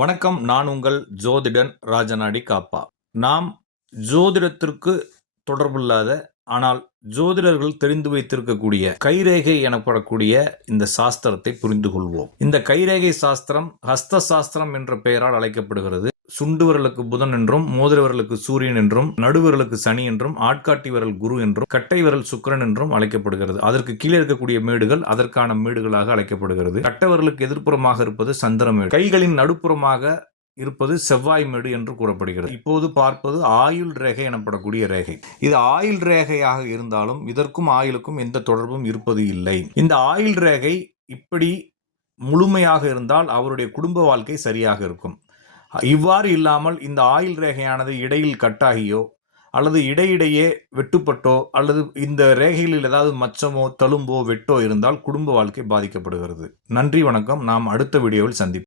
வணக்கம் நான் உங்கள் ஜோதிடன் ராஜநாடி காப்பா. நாம் ஜோதிடத்திற்கு தொடர்பில்லாத ஆனால் ஜோதிடர்கள் தெரிந்து வைத்திருக்கக்கூடிய கைரேகை எனப்படக்கூடிய இந்த சாஸ்திரத்தை புரிந்து கொள்வோம் இந்த கைரேகை சாஸ்திரம் ஹஸ்த சாஸ்திரம் என்ற பெயரால் அழைக்கப்படுகிறது. சுண்டுவரலுக்கு புதன் என்றும் மோதிரவரலுக்கு சூரியன் என்றும் நடுவரலுக்கு சனி என்றும் ஆட்காட்டி விரல் குரு என்றும் கட்டை விரல் சுக்கிரன் என்றும் அழைக்கப்படுகிறது. அதற்கு கீழே இருக்கக்கூடிய மேடுகள் அதற்கான மேடுகளாக அழைக்கப்படுகிறது. கட்டைவரலுக்கு எதிர்ப்புறமாக இருப்பது சந்திரமேடு கைகளின் நடுப்புறமாக இருப்பது செவ்வாய் மேடு என்று கூறப்படுகிறது. இப்போது பார்ப்பது ஆயுள் ரேகை எனப்படக்கூடிய ரேகை. இது ஆயுள் ரேகையாக இருந்தாலும் இதற்கும் ஆயுளுக்கும் எந்த தொடர்பும் இருப்பது இல்லை. இந்த ஆயுள் ரேகை இப்படி முழுமையாக இருந்தால் அவருடைய குடும்ப வாழ்க்கை சரியாக இருக்கும். இவ்வாறு இல்லாமல் இந்த ஆயில் ரேகையானது இடையில் கட்டாகியோ அல்லது இடையிடையே வெட்டுப்பட்டோ அல்லது இந்த ரேகைகளில் ஏதாவது மச்சமோ தழும்போ வெட்டோ இருந்தால் குடும்ப வாழ்க்கை பாதிக்கப்படுகிறது. நன்றி வணக்கம். நாம் அடுத்த வீடியோவில் சந்திப்போம்.